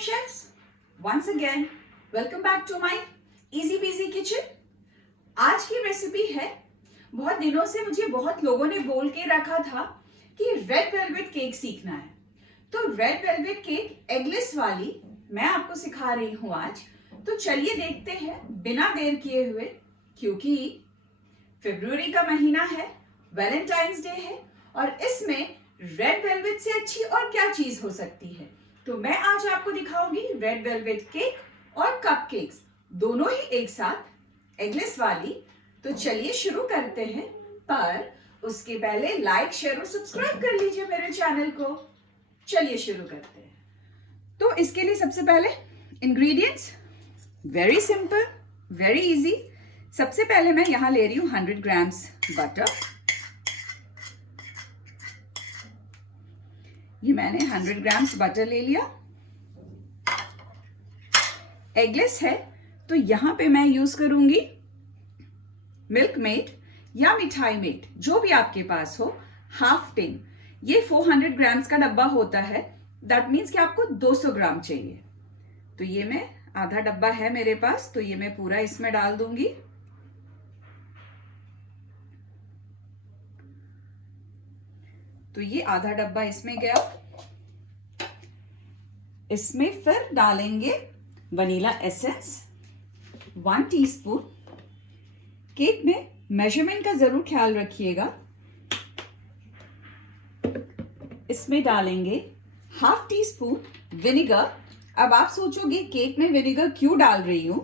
chefs, once again welcome back to my easy peasy kitchen। आज की recipe है, बहुत दिनों से मुझे बहुत लोगों ने बोल के रखा था कि रेड वेलवेट केक सीखना है, तो रेड वेलवेट केक एगलेस वाली मैं आपको सिखा रही हूँ आज। तो चलिए देखते हैं बिना देर किए हुए, क्योंकि फरवरी का महीना है, वैलेंटाइंस डे है और इसमें रेड वेलवेट से अच्छी और क्या चीज हो सकती है। तो मैं आज आपको दिखाऊंगी रेड वेलवेट केक और कप केक्स दोनों ही एक साथ, एगलेस वाली। तो चलिए शुरू करते हैं, पर उसके पहले लाइक शेयर और सब्सक्राइब कर लीजिए मेरे चैनल को। चलिए शुरू करते हैं। तो इसके लिए सबसे पहले ingredients very simple, very easy. सबसे पहले मैं यहां ले रही हूं 100 ग्राम्स बटर। ये मैंने 100 ग्राम्स बटर ले लिया। एगलेस है तो यहां पे मैं यूज करूंगी मिल्क मेड या मिठाई मेड, जो भी आपके पास हो, हाफ टिन। ये 400 ग्राम्स का डब्बा होता है, दैट मीन्स कि आपको 200 ग्राम चाहिए। तो ये मैं आधा डब्बा है मेरे पास, तो ये मैं पूरा इसमें डाल दूंगी। तो ये आधा डब्बा इसमें गया। इसमें फिर डालेंगे वनीला एसेंस 1 टीस्पून। केक में मेजरमेंट का जरूर ख्याल रखिएगा। इसमें डालेंगे हाफ टी स्पून विनेगर। अब आप सोचोगे केक में विनेगर क्यों डाल रही हूं?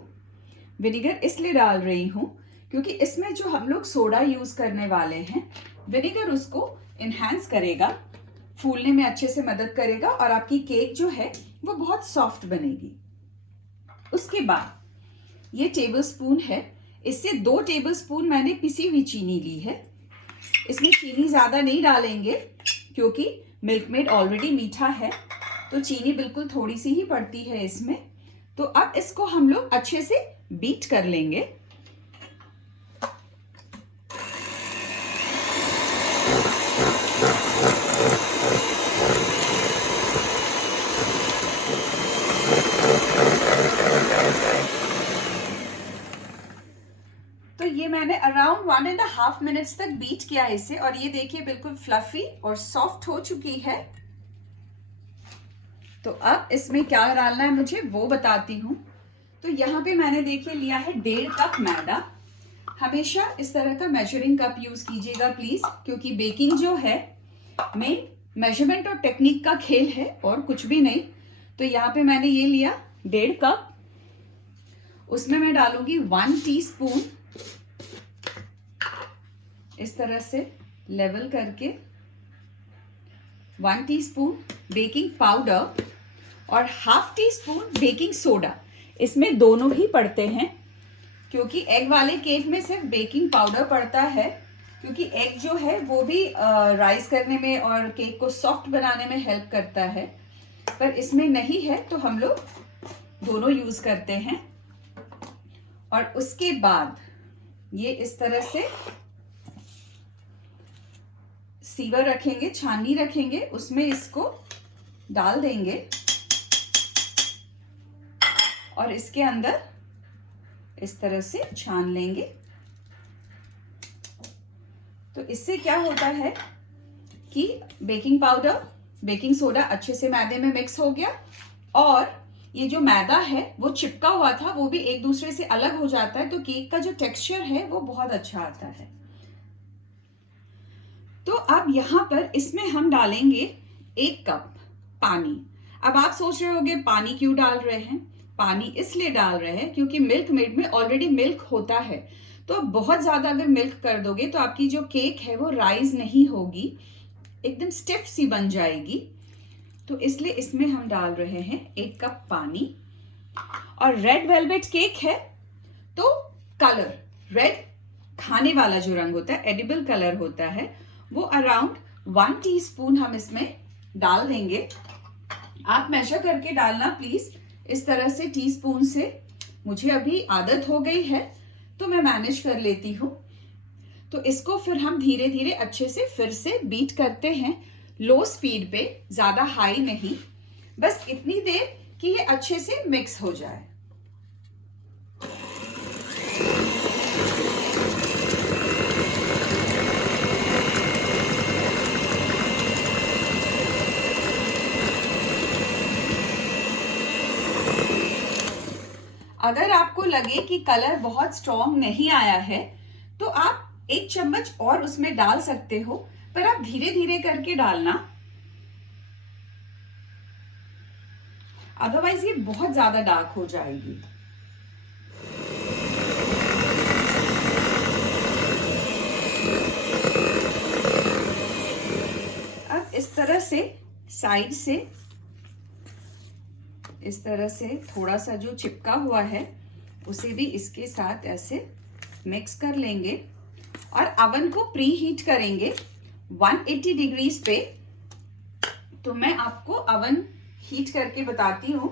विनेगर इसलिए डाल रही हूं क्योंकि इसमें जो हम लोग सोडा यूज करने वाले हैं, विनेगर उसको इनहैंस करेगा, फूलने में अच्छे से मदद करेगा और आपकी केक जो है वो बहुत सॉफ्ट बनेगी। उसके बाद ये टेबलस्पून है, इससे 2 टेबलस्पून मैंने पिसी हुई चीनी ली है। इसमें चीनी ज्यादा नहीं डालेंगे क्योंकि मिल्क मेड ऑलरेडी मीठा है, तो चीनी बिल्कुल थोड़ी सी ही पड़ती है इसमें। तो अब इसको हम लोग अच्छे से बीट कर लेंगे। तो ये मैंने अराउंड 1.5 मिनट्स तक बीट किया है इसे, और ये देखिए बिल्कुल फ्लफी और सॉफ्ट हो चुकी है। तो अब इसमें क्या डालना है मुझे वो बताती हूँ। तो यहाँ पे मैंने देखिए लिया है 1.5 कप मैदा। हमेशा इस तरह का मेजरिंग कप यूज कीजिएगा प्लीज, क्योंकि बेकिंग जो है मेन मेजरमेंट और टेक्निक का खेल है और कुछ भी नहीं। तो यहाँ पे मैंने ये लिया 1.5 कप। उसमें मैं डालूंगी 1 टीस्पून, इस तरह से लेवल करके 1 टीस्पून बेकिंग पाउडर और half tea spoon baking soda. इसमें दोनों ही पड़ते हैं, क्योंकि एग वाले केक में सिर्फ बेकिंग पाउडर पड़ता है, क्योंकि एग जो है वो भी राइज करने में और केक को सॉफ्ट बनाने में हेल्प करता है, पर इसमें नहीं है तो हम लोग दोनों यूज करते हैं। और उसके बाद ये इस तरह से सीवर रखेंगे, छाननी रखेंगे, उसमें इसको डाल देंगे और इसके अंदर इस तरह से छान लेंगे। तो इससे क्या होता है कि बेकिंग पाउडर, बेकिंग सोडा अच्छे से मैदे में मिक्स हो गया और ये जो मैदा है वो चिपका हुआ था वो भी एक दूसरे से अलग हो जाता है, तो केक का जो टेक्सचर है वो बहुत अच्छा आता है। तो अब यहां पर इसमें हम डालेंगे 1 कप पानी। अब आप सोच रहे होंगे पानी क्यों डाल रहे हैं? पानी इसलिए डाल रहे हैं क्योंकि मिल्क मेड में ऑलरेडी मिल्क होता है, तो बहुत ज्यादा अगर मिल्क कर दोगे तो आपकी जो केक है वो राइज नहीं होगी, एकदम स्टिफ सी बन जाएगी। तो इसलिए इसमें हम डाल रहे हैं 1 कप पानी। और रेड वेलवेट केक है तो कलर रेड, खाने वाला जो रंग होता है, एडिबल कलर होता है, वो अराउंड 1 टीस्पून हम इसमें डाल देंगे। आप मेजर करके डालना प्लीज, इस तरह से टीस्पून से। मुझे अभी आदत हो गई है तो मैं मैनेज कर लेती हूँ। तो इसको फिर हम धीरे धीरे अच्छे से फिर से बीट करते हैं, लो स्पीड पे, ज्यादा हाई नहीं, बस इतनी देर कि कि ये अच्छे से मिक्स हो जाए। अगर आपको लगे कि कलर बहुत स्ट्रॉन्ग नहीं आया है तो आप 1 चम्मच और उसमें डाल सकते हो, पर आप धीरे धीरे करके डालना, अदरवाइज ये बहुत ज्यादा डार्क हो जाएगी। अब इस तरह से साइड से इस तरह से थोड़ा सा जो चिपका हुआ है उसे भी इसके साथ ऐसे मिक्स कर लेंगे और अवन को प्री हीट करेंगे 180 डिग्रीज पे। तो मैं आपको अवन हीट करके बताती हूँ।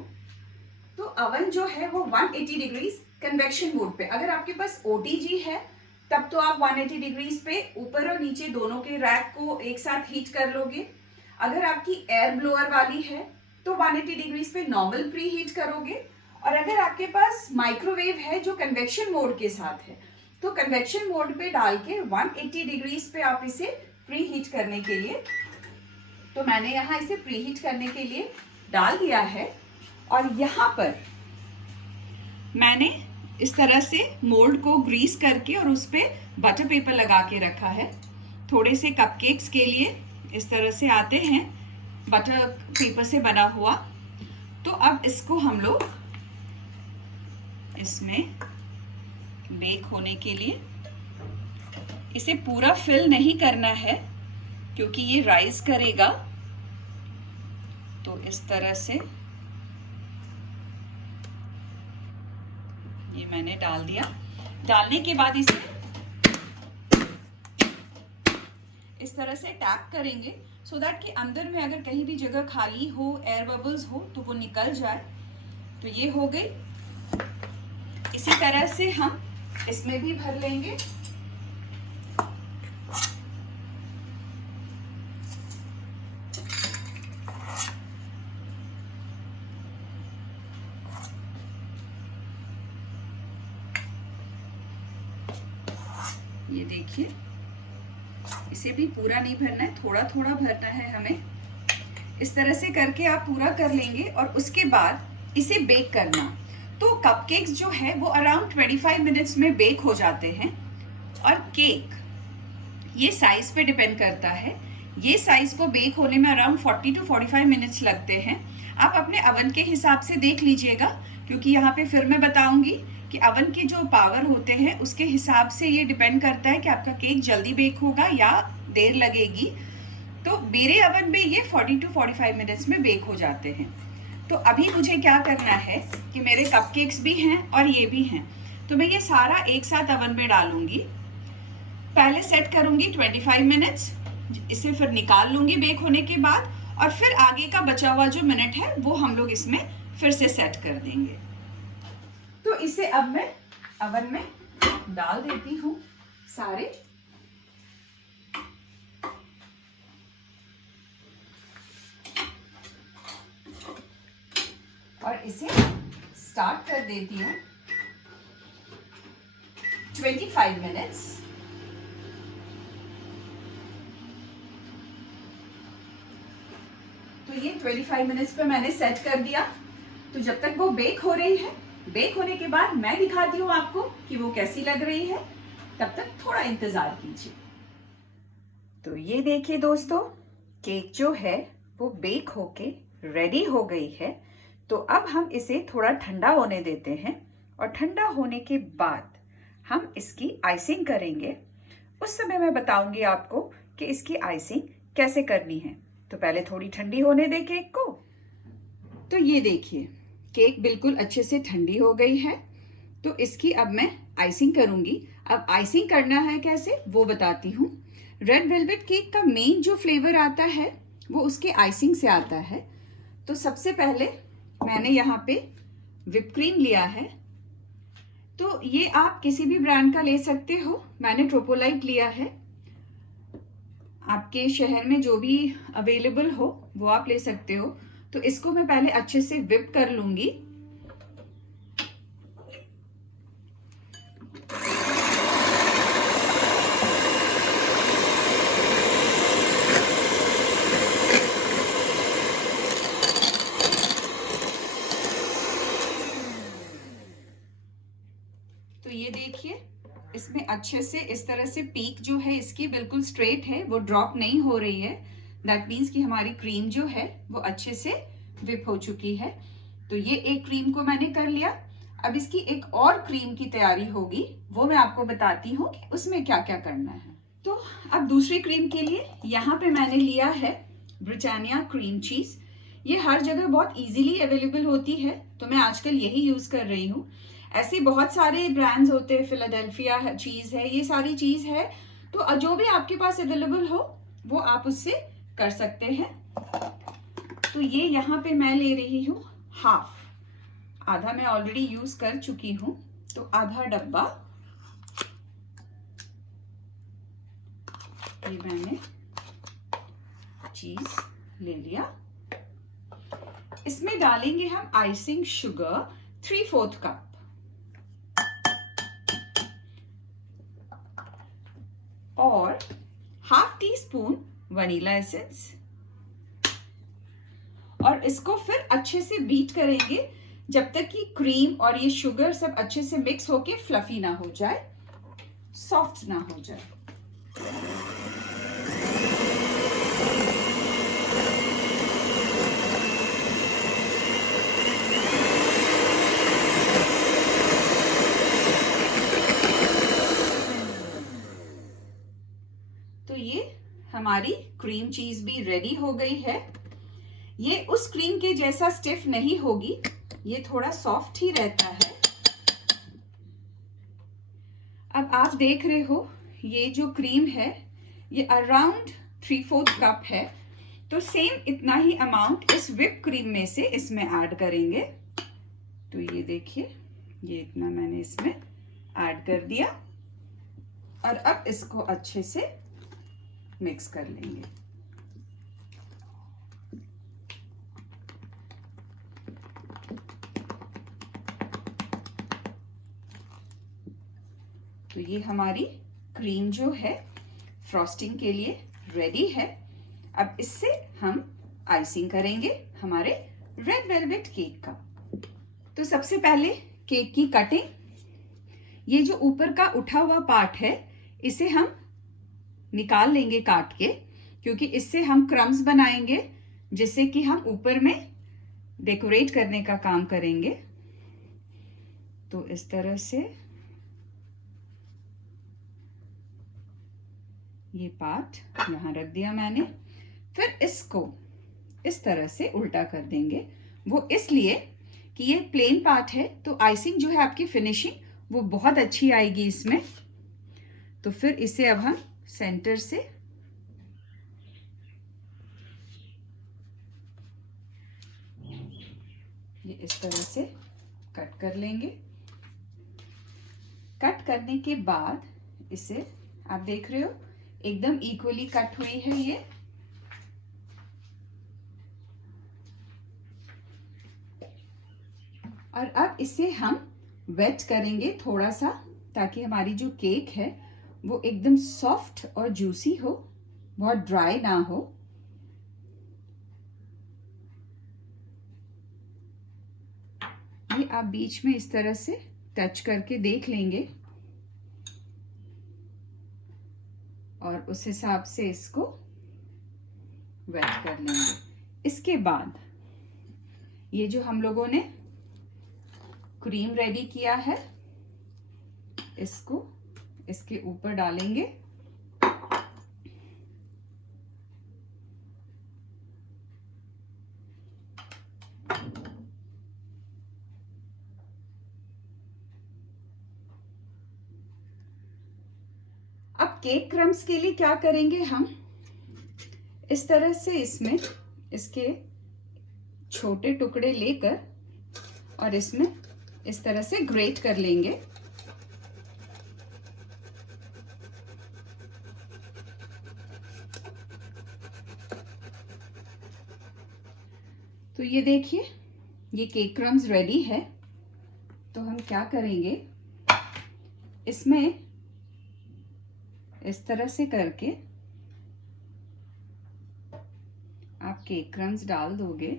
तो अवन जो है वो 180 डिग्रीज कन्वेक्शन मोड पे, अगर आपके पास OTG है तब तो आप 180 डिग्रीज पे ऊपर और नीचे दोनों के रैक को एक साथ हीट कर लोगे। अगर आपकी एयर ब्लोअर वाली है तो 180 डिग्रीज पे नॉर्मल प्री हीट करोगे। और अगर आपके पास माइक्रोवेव है जो कन्वेक्शन मोड के साथ है तो कन्वेक्शन मोड पे डाल के 180 डिग्रीज पे आप इसे प्री हीट करने के लिए, तो मैंने यहाँ इसे प्री हीट करने के लिए डाल दिया है। और यहाँ पर मैंने इस तरह से मोल्ड को ग्रीस करके और उस पर बटर पेपर लगा के रखा है। थोड़े से कपकेक्स के लिए इस तरह से आते हैं बटर पेपर से बना हुआ। तो अब इसको हम लोग इसमें बेक होने के लिए, इसे पूरा फिल नहीं करना है क्योंकि ये राइज करेगा। तो इस तरह से ये मैंने डाल दिया। डालने के बाद इसे इस तरह से टैप करेंगे सो दैट कि अंदर में अगर कहीं भी जगह खाली हो, एयर बबल्स हो तो वो निकल जाए। तो ये हो गई। इसी तरह से हम इसमें भी भर लेंगे। ये देखिए, इसे भी पूरा नहीं भरना है, थोड़ा थोड़ा भरना है हमें। इस तरह से करके आप पूरा कर लेंगे और उसके बाद इसे बेक करना। तो कपकेक्स जो है वो अराउंड 25 मिनट्स में बेक हो जाते हैं। और केक ये साइज पे डिपेंड करता है। ये साइज को बेक होने में अराउंड 40 to 45 मिनट्स लगते हैं। आप अपने अवन के हिसाब से देख लीजिएगा, क्योंकि यहाँ पे फिर मैं बताऊंगी कि अवन के जो पावर होते हैं उसके हिसाब से ये डिपेंड करता है कि आपका केक जल्दी बेक होगा या देर लगेगी। तो मेरे अवन में ये 40 to 45 मिनट्स में बेक हो जाते हैं। तो अभी मुझे क्या करना है कि मेरे कपकेक्स भी हैं और ये भी हैं, तो मैं ये सारा एक साथ अवन में डालूंगी। पहले सेट करूंगी 25 मिनट्स, इसे फिर निकाल लूंगी बेक होने के बाद, और फिर आगे का बचा हुआ जो मिनट है वो हम लोग इसमें फिर से सेट कर देंगे। तो इसे अब मैं अवन में डाल देती हूँ सारे। और इसे स्टार्ट कर देती हूँ 25 मिनट्स। तो ये 25 मिनट्स पे मैंने सेट कर दिया। तो जब तक वो बेक हो रही है, बेक होने के बाद मैं दिखाती हूँ आपको कि वो कैसी लग रही है। तब तक थोड़ा इंतजार कीजिए। तो ये देखिए दोस्तों, केक जो है वो बेक होके रेडी हो गई है। तो अब हम इसे थोड़ा ठंडा होने देते हैं और ठंडा होने के बाद हम इसकी आइसिंग करेंगे। उस समय मैं बताऊंगी आपको कि इसकी आइसिंग कैसे करनी है। तो पहले थोड़ी ठंडी होने दे केक को। तो ये देखिए, केक बिल्कुल अच्छे से ठंडी हो गई है। तो इसकी अब मैं आइसिंग करूंगी। अब आइसिंग करना है कैसे वो बताती हूँ। रेड वेलवेट केक का मेन जो फ्लेवर आता है वो उसके आइसिंग से आता है। तो सबसे पहले मैंने यहाँ पे व्हिप क्रीम लिया है। तो ये आप किसी भी ब्रांड का ले सकते हो। मैंने ट्रोपोलाइट लिया है। आपके शहर में जो भी अवेलेबल हो वो आप ले सकते हो। तो इसको मैं पहले अच्छे से whip कर लूंगी। तो ये देखिए, इसमें अच्छे से इस तरह से पीक जो है इसकी बिल्कुल स्ट्रेट है, वो ड्रॉप नहीं हो रही है। दैट मीन्स कि हमारी क्रीम जो है वो अच्छे से विप हो चुकी है। तो ये एक क्रीम को मैंने कर लिया। अब इसकी एक और क्रीम की तैयारी होगी, वो मैं आपको बताती हूँ कि उसमें क्या क्या करना है। तो अब दूसरी क्रीम के लिए यहाँ पे मैंने लिया है ब्रिटानिया क्रीम चीज। ये हर जगह बहुत इजीली अवेलेबल होती है, तो मैं आजकल यही यूज कर रही हूँ। ऐसे बहुत सारे ब्रांड्स होते हैं, फिलाडेल्फिया चीज है, ये सारी चीज है। तो जो भी आपके पास अवेलेबल हो वो आप उससे कर सकते हैं। तो ये यहाँ पे मैं ले रही हूँ हाफ, आधा मैं ऑलरेडी यूज कर चुकी हूँ, तो आधा डब्बा ये मैंने चीज ले लिया। इसमें डालेंगे हम आइसिंग शुगर 3/4 कप, और half tea spoon vanilla essence, और इसको फिर अच्छे से बीट करेंगे जब तक कि क्रीम और ये शुगर सब अच्छे से मिक्स होके फ्लफी ना हो जाए, सॉफ्ट ना हो जाए। तो ये हमारी क्रीम चीज भी रेडी हो गई है। ये उस क्रीम के जैसा स्टिफ नहीं होगी, ये थोड़ा सॉफ्ट ही रहता है। अब आप देख रहे हो ये जो क्रीम है ये अराउंड 3/4 कप है, तो सेम इतना ही अमाउंट इस व्हिप क्रीम में से इसमें ऐड करेंगे। तो ये देखिए, ये इतना मैंने इसमें ऐड कर दिया, और अब इसको अच्छे से मिक्स कर लेंगे। तो ये हमारी क्रीम जो है फ्रॉस्टिंग के लिए रेडी है। अब इससे हम आइसिंग करेंगे हमारे रेड वेलवेट केक का। तो सबसे पहले केक की कटिंग, ये जो ऊपर का उठा हुआ पार्ट है इसे हम निकाल लेंगे काट के, क्योंकि इससे हम क्रम्स बनाएंगे जिससे कि हम ऊपर में डेकोरेट करने का काम करेंगे। तो इस तरह से ये पार्ट यहाँ रख दिया मैंने, फिर इसको इस तरह से उल्टा कर देंगे। वो इसलिए कि ये प्लेन पार्ट है, तो आइसिंग जो है आपकी फिनिशिंग वो बहुत अच्छी आएगी इसमें। तो फिर इसे अब हम सेंटर से ये इस तरह से कट कर लेंगे। कट करने के बाद इसे आप देख रहे हो एकदम इक्वली कट हुई है ये। और अब इसे हम वेट करेंगे थोड़ा सा, ताकि हमारी जो केक है वो एकदम सॉफ्ट और जूसी हो, बहुत ड्राई ना हो। ये आप बीच में इस तरह से टच करके देख लेंगे और उस हिसाब से इसको वेट कर लेंगे। इसके बाद ये जो हम लोगों ने क्रीम रेडी किया है इसको इसके ऊपर डालेंगे। अब केक क्रम्स के लिए क्या करेंगे हम, इस तरह से इसमें इसके छोटे टुकड़े लेकर और इसमें इस तरह से ग्रेट कर लेंगे। तो तो ये देखिए, ये केक क्रम्स रेडी है। तो हम क्या करेंगे, इसमें इस तरह से करके आप केक क्रम्स डाल दोगे।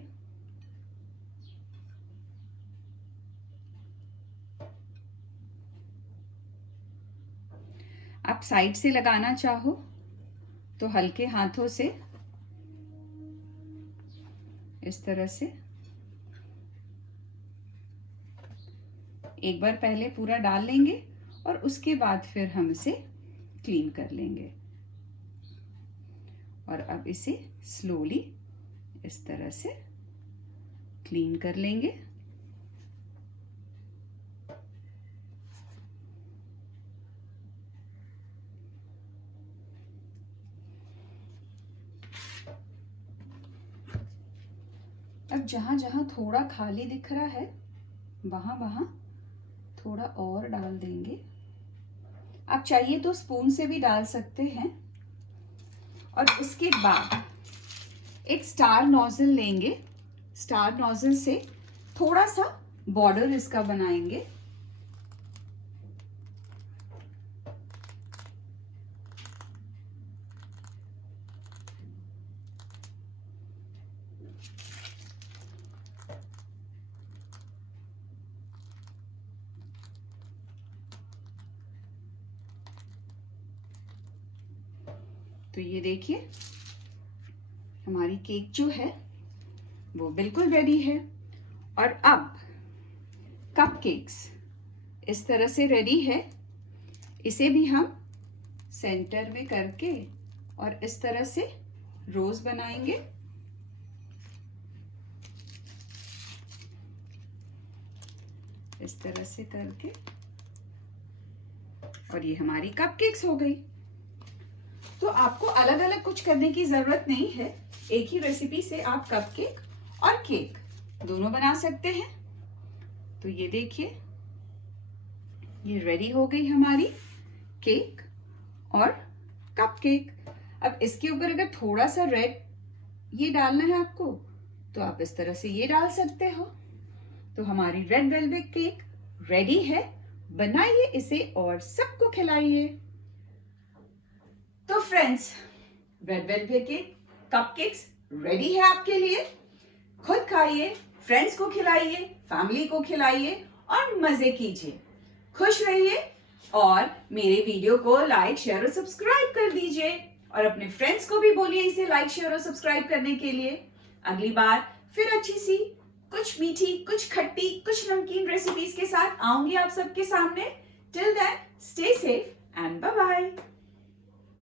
आप साइड से लगाना चाहो तो हल्के हाथों से इस तरह से एक बार पहले पूरा डाल लेंगे और उसके बाद फिर हम इसे क्लीन कर लेंगे। और अब इसे स्लोली इस तरह से क्लीन कर लेंगे। अब जहां जहां थोड़ा खाली दिख रहा है वहां वहां थोड़ा और डाल देंगे। आप चाहिए तो स्पून से भी डाल सकते हैं। और उसके बाद एक स्टार नोजल लेंगे। स्टार नोजल से थोड़ा सा बॉर्डर इसका बनाएंगे। तो ये देखिए, हमारी केक जो है वो बिल्कुल रेडी है। और अब कपकेक्स इस तरह से रेडी है। इसे भी हम सेंटर में करके और इस तरह से रोज बनाएंगे। इस तरह से करके, और ये हमारी कपकेक्स हो गई। तो आपको अलग अलग कुछ करने की जरूरत नहीं है। एक ही रेसिपी से आप कपकेक और केक दोनों बना सकते हैं। तो ये देखिए, ये रेडी हो गई हमारी केक और कपकेक। अब इसके ऊपर अगर थोड़ा सा रेड ये डालना है आपको तो आप इस तरह से ये डाल सकते हो। तो हमारी रेड वेलवेट केक रेडी है। बनाइए इसे और सबको खिलाइए। तो friends, red velvet cake, cupcakes ready है आपके लिए। खुद खाइए, फ्रेंड्स को खिलाइए, फैमिली को खिलाइए और मजे कीजिए। खुश रहिए और मेरे वीडियो को लाइक, शेयर और सब्सक्राइब कर दीजिए। और अपने फ्रेंड्स को भी बोलिए इसे लाइक, शेयर और सब्सक्राइब करने के लिए। अगली बार फिर अच्छी सी, कुछ मीठी, कुछ खट्टी, कुछ नमकीन रेसिपीज के साथ आऊंगी आप सबके सामने। Till then, stay safe,